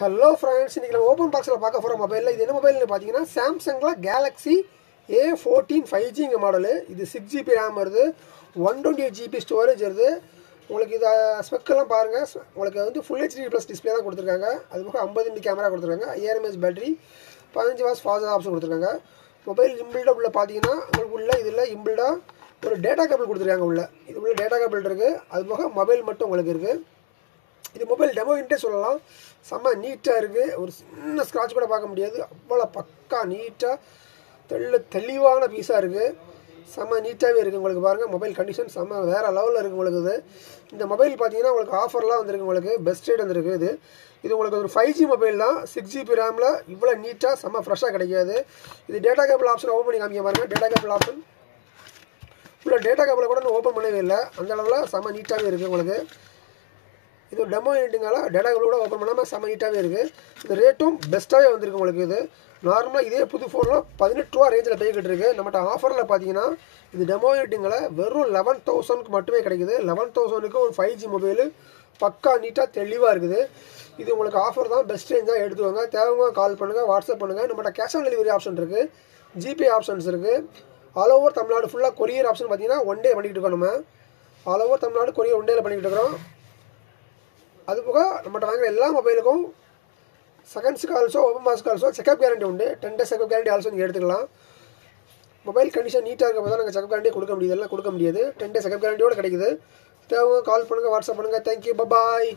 Hello friends, இன்றைக்கி நம்ம open பாக்ஸில் பார்க்க போகிற மொபைலில் இது என்ன மொபைல்னு பார்த்தீங்கன்னா சாம்சங்கில் கேலக்ஸி A14 5G மாடலு. இது 6GB ரேம் வருது, 128GB ஸ்டோரேஜ் வருது. உங்களுக்கு இதை ஸ்பெக்கெல்லாம் பாருங்கள். உங்களுக்கு வந்து ஃபுல் HD+ டிஸ்பிளே தான் கொடுத்துருக்காங்க. அது போக 50 MP கேமரா கொடுத்துருக்காங்க, 5000 mAh battery, 15 watts fast option கொடுத்துருக்காங்க. மொபைல் இம்பில்டாக உள்ள பார்த்தீங்கன்னா உங்களுக்கு உள்ள இதில் இம்பில்டாக ஒரு டேட்டா கேபிள் கொடுத்துருக்காங்க. இது உள்ள டேட்டா கேபிள் இருக்குது. அது போக மொபைல் மட்டும் உங்களுக்கு இருக்குது. இது மொபைல் டெமோன்ட்டே சொல்லலாம். செம்ம நீட்டாக இருக்குது. ஒரு சின்ன ஸ்க்ராட்ச் கூட பார்க்க முடியாது. அவ்வளோ பக்கா நீட்டாக தெளிவான பீஸாக இருக்குது. செம்ம நீட்டாகவே இருக்குது. உங்களுக்கு பாருங்கள், மொபைல் கண்டிஷன் செம்ம வேறு லெவலில் இருக்குது. உங்களுக்கு இந்த மொபைல் பார்த்தீங்கன்னா உங்களுக்கு ஆஃபர்லாம் வந்துருக்கு. உங்களுக்கு பெஸ்ட் ரேட் வந்துருக்கு. இது உங்களுக்கு ஒரு 5G மொபைல் தான். 6GB ரேமில் இவ்வளோ நீட்டாக செம்ம ஃப்ரெஷ்ஷாக கிடைக்காது. இது டேட்டா கேபிள் ஆப்ஷன் ஓப்பன் பண்ணி காமிக்க பாருங்கள். டேட்டா கேபிள் ஆப்ஷன் இவ்வளோ டேட்டா கேபிளை கூட நான் ஓப்பன் பண்ணவே இல்லை. அந்த அளவில் செம்ம நீட்டாகவே இருக்குது. உங்களுக்கு இது ஒரு டெமோ யூனிட்டுங்கால டேட்டா கேபிள் கூட ஓப்பன் பண்ணாமல் செம்ம நீட்டாகவே இருக்குது. இந்த ரேட்டும் பெஸ்ட்டாகவே வந்திருக்கு. உங்களுக்கு இது நார்மலாக இதே புது ஃபோனில் 18 ரூபா ரேஞ்சில் போய்கிட்டு இருக்குது. நம்மகிட்ட ஆஃபரில் பார்த்தீங்கன்னா இது டெமோ யூனிட்டுங்களை வெறும் 11,000க்கு மட்டுமே கிடைக்குது. 11,000க்கு ஒரு 5G மொபைலு பக்கா நீட்டாக தெளிவாக இருக்குது. இது உங்களுக்கு ஆஃபர் தான், பெஸ்ட் ரேஞ்சாக எடுத்துக்கோங்க. தேவைங்க கால் பண்ணுங்கள், வாட்ஸ்அப் பண்ணுங்கள். நம்மகிட்ட கேஷ் ஆன் டெலிவரி ஆப்ஷன் இருக்குது, ஜிபே ஆப்ஷன்ஸ் இருக்குது. ஆல் ஓவர் தமிழ்நாடு ஃபுல்லாக கொரியர் ஆப்ஷன் பார்த்தீங்கன்னா 1 டே பண்ணிக்கிட்டு இருக்கோம். நம்ம ஆல் ஓவர் தமிழ்நாடு கொரியர் 1 டேயில் பண்ணிக்கிட்டு இருக்கிறோம். அதுபோக நம்மகிட்ட வாங்குற எல்லா மொபைலுக்கும் செகண்ட்ஸுக்கு ஆல்சோ ஓப்பன் பாக்ஸ்க்கு ஆல்சோ செக்அப் கேரண்டி உண்டு. 10 days செக்அப் கேரண்டி ஆல்சோ நீங்கள் எடுத்துக்கலாம். மொபைல் கண்டிஷன் நீட்டாக இருக்க தான் நாங்கள் செக்அப் கேரண்டியே கொடுக்க முடியாது. எல்லாம் கொடுக்க முடியாது. 10 days செக்அப் கேரண்டியோடு கிடைக்குது. தேவை கால் பண்ணுங்கள், வாட்ஸ்அப் பண்ணுங்கள். தேங்க்யூ, பாய்.